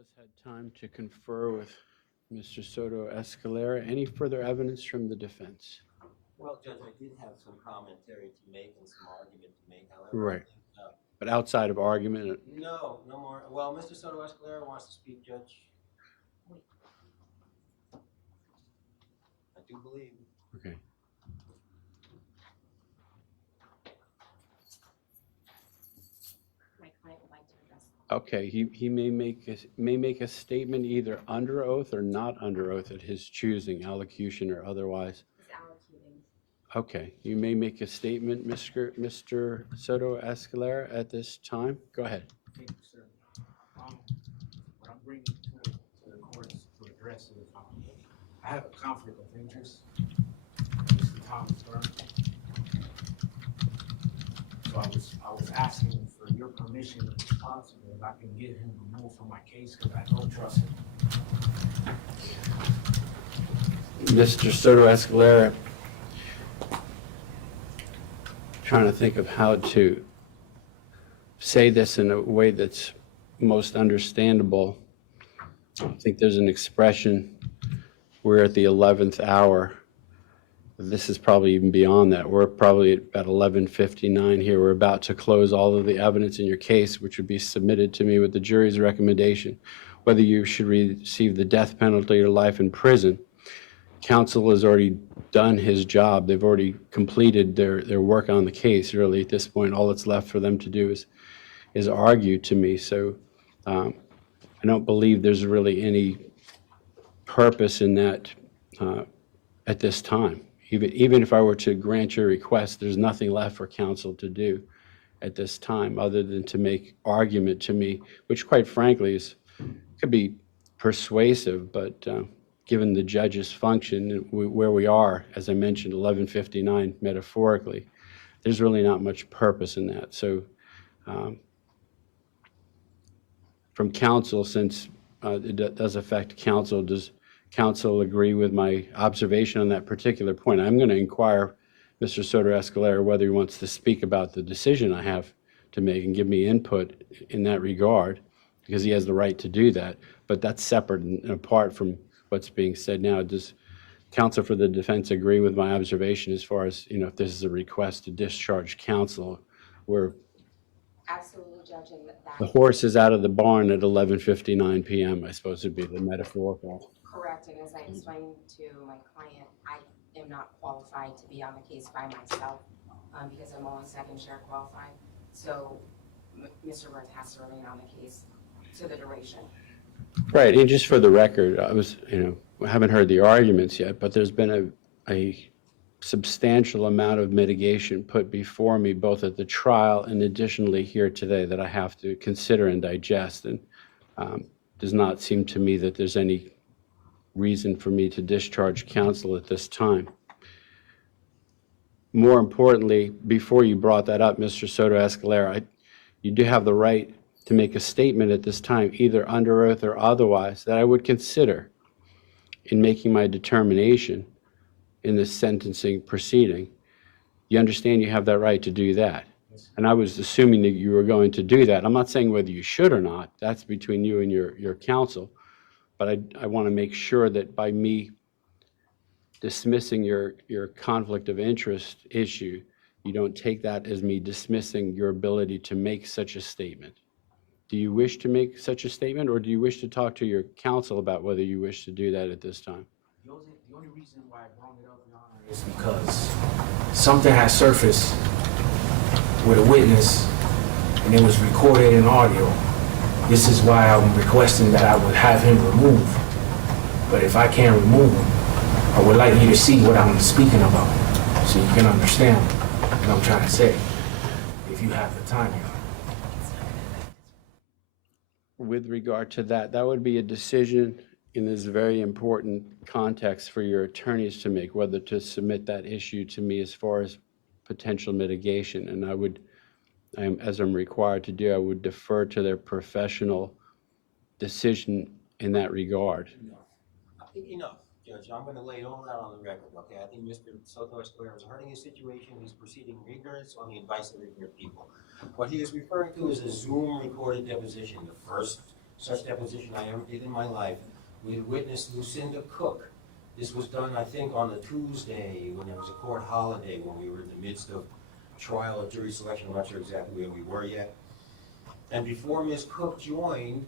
has had time to confer with Mr. Soto-Escalera. Any further evidence from the defense? Well, Judge, I did have some commentary to make and some argument to make. However, Right. I think, But outside of argument, no more. Well, Mr. Soto-Escalera wants to speak, Judge. I do believe. okay. My client would like to address. Okay, he may make a statement either under oath or not under oath at his choosing, allocution or otherwise. He's allocating. Okay, you may make a statement, Mr. Soto-Escalera, at this time. Go ahead. Thank you, sir. What I'm bringing to the court is to address is, I have a conflict of interest. Mr. Thomas Burns. So I was asking for your permission, if possible, if I can get him removed from my case because I don't trust him. Mr. Soto-Escalera, trying to think of how to say this in a way that's most understandable. I think there's an expression, we're at the 11th hour. This is probably even beyond that. We're probably at about 11:59 here. We're about to close all of the evidence in your case, which would be submitted to me with the jury's recommendation, whether you should receive the death penalty or life in prison. Counsel has already done his job. They've already completed their work on the case. Really, at this point, all that's left for them to do is argue to me. So I don't believe there's really any purpose in that at this time. Even if I were to grant your request, there's nothing left for counsel to do at this time other than to make argument to me, which quite frankly could be persuasive, but given the judge's function, where we are, as I mentioned, 11:59 metaphorically, there's really not much purpose in that. So from counsel, since it does affect counsel, does counsel agree with my observation on that particular point? I'm going to inquire Mr. Soto-Escalera whether he wants to speak about the decision I have to make and give me input in that regard, because he has the right to do that. But that's separate and apart from what's being said now. Does counsel for the defense agree with my observation as far as, if this is a request to discharge counsel, where Absolutely, Judge, and the that horse is out of the barn at 11:59 p.m., I suppose would be the metaphorical. correct. And as I explained to my client, I am not qualified to be on the case by myself because I'm only second share qualified. So Mr. Burns has to remain on the case to the duration. Right, and just for the record, I haven't heard the arguments yet, but there's been a substantial amount of mitigation put before me, both at the trial and additionally here today, that I have to consider and digest. And does not seem to me that there's any reason for me to discharge counsel at this time. More importantly, before you brought that up, Mr. Soto-Escalera, you do have the right to make a statement at this time, either under oath or otherwise, that I would consider in making my determination in this sentencing proceeding. You understand you have that right to do that. And I was assuming that you were going to do that. I'm not saying whether you should or not. That's between you and your counsel. But I want to make sure that by me dismissing your conflict of interest issue, you don't take that as me dismissing your ability to make such a statement. Do you wish to make such a statement, or do you wish to talk to your counsel about whether you wish to do that at this time? The only reason why I brought it up, Your Honor, is because something has surfaced with a witness and it was recorded in audio. This is why I'm requesting that I would have him removed. But if I can't remove him, I would like you to see what I'm speaking about so you can understand what I'm trying to say, if you have the time, Your Honor. With regard to that, that would be a decision in this very important context for your attorneys to make, whether to submit that issue to me as far as potential mitigation. And as I'm required to do, I would defer to their professional decision in that regard. I think enough, Judge. I'm going to lay it all out on the record, okay? I think Mr. Soto-Escalera is hurting his situation. He's proceeding in ignorance on the advice of ignorant people. What he is referring to is a Zoom recorded deposition. The first such deposition I ever did in my life. We witnessed Lucinda Cook. This was done, I think, on a Tuesday when there was a court holiday, when we were in the midst of trial or jury selection. I'm not sure exactly where we were yet. And before Ms. Cook joined,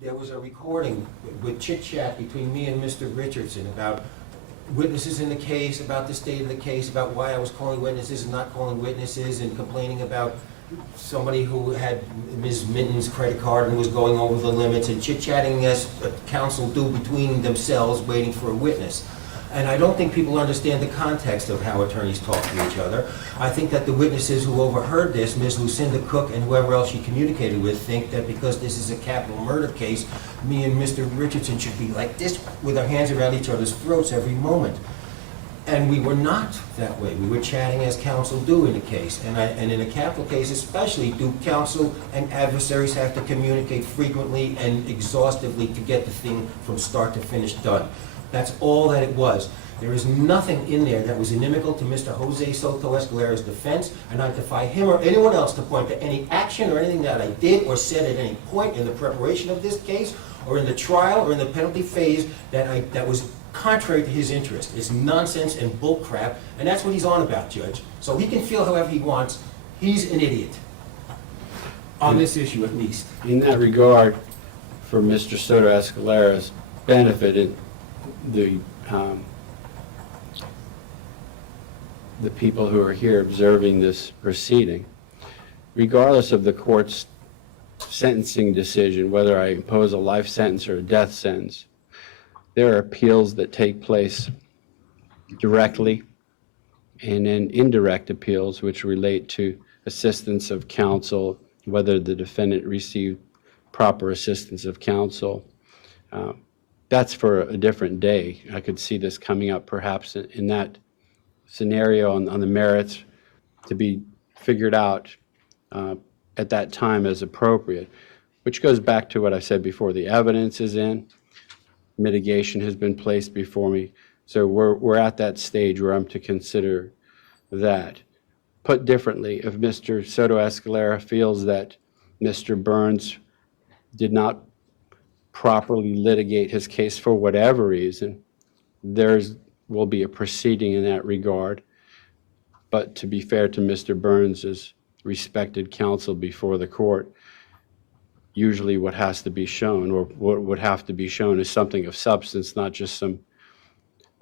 there was a recording with chit-chat between me and Mr. Richardson about witnesses in the case, about the state of the case, about why I was calling witnesses and not calling witnesses, and complaining about somebody who had Ms. Minton's credit card and was going over the limits, and chit-chatting as counsel do between themselves, waiting for a witness. And I don't think people understand the context of how attorneys talk to each other. I think that the witnesses who overheard this, Ms. Lucinda Cook and whoever else she communicated with, think that because this is a capital murder case, me and Mr. Richardson should be like this with our hands around each other's throats every moment. And we were not that way. We were chatting as counsel do in a case. And in a capital case especially, do counsel and adversaries have to communicate frequently and exhaustively to get the thing from start to finish done. That's all that it was. There is nothing in there that was inimical to Mr. Jose Soto-Escalera's defense, and I defy him or anyone else to point to any action or anything that I did or said at any point in the preparation of this case, or in the trial, or in the penalty phase that was contrary to his interest. It's nonsense and bullcrap, and that's what he's on about, Judge. So he can feel however he wants. He's an idiot. On this issue, at least. In that regard, for Mr. Soto-Escalera's benefit, the people who are here observing this proceeding, regardless of the court's sentencing decision, whether I impose a life sentence or a death sentence, there are appeals that take place directly, and then indirect appeals which relate to assistance of counsel, whether the defendant received proper assistance of counsel. That's for a different day. I could see this coming up perhaps in that scenario on the merits to be figured out at that time as appropriate, which goes back to what I said before. The evidence is in, mitigation has been placed before me, so we're at that stage where I'm to consider that. Put differently, if Mr. Soto-Escalera feels that Mr. Burns did not properly litigate his case for whatever reason, will be a proceeding in that regard. But to be fair to Mr. Burns' respected counsel before the court, usually what has to be shown, or what would have to be shown, is something of substance, not just some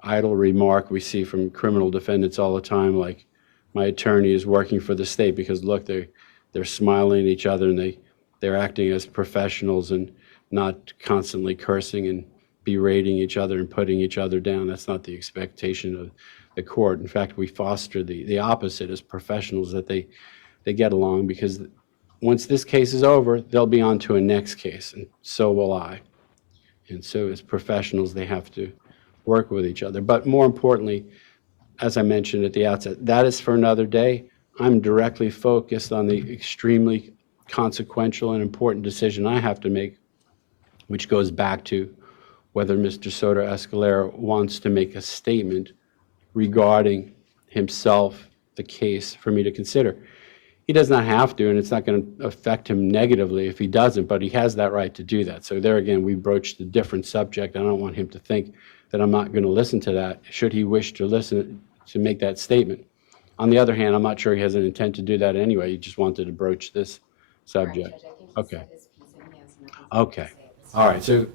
idle remark we see from criminal defendants all the time, like, my attorney is working for the state, because look, they're smiling at each other and they're acting as professionals and not constantly cursing and berating each other and putting each other down. That's not the expectation of the court. In fact, we foster the opposite as professionals, that they get along, because once this case is over, they'll be on to a next case, and so will I. And so as professionals, they have to work with each other. But more importantly, as I mentioned at the outset, that is for another day. I'm directly focused on the extremely consequential and important decision I have to make, which goes back to whether Mr. Soto-Escalera wants to make a statement regarding himself, the case, for me to consider. He does not have to, and it's not going to affect him negatively if he doesn't, but he has that right to do that. So there again, we broached a different subject. I don't want him to think that I'm not going to listen to that, should he wish to listen to make that statement. On the other hand, I'm not sure he has an intent to do that anyway. He just wanted to broach this subject. Correct, Judge. I think Okay. he said his piece and he has nothing Okay. to say at this All time. right, so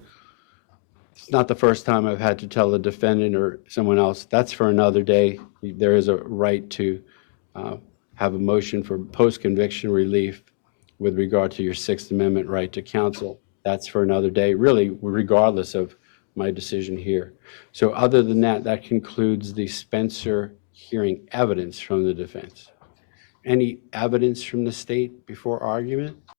it's not the first time I've had to tell the defendant or someone else, that's for another day. There is a right to have a motion for post-conviction relief with regard to your Sixth Amendment right to counsel. That's for another day, really, regardless of my decision here. So other than that, that concludes the Spencer hearing evidence from the defense. Any evidence from the state before argument?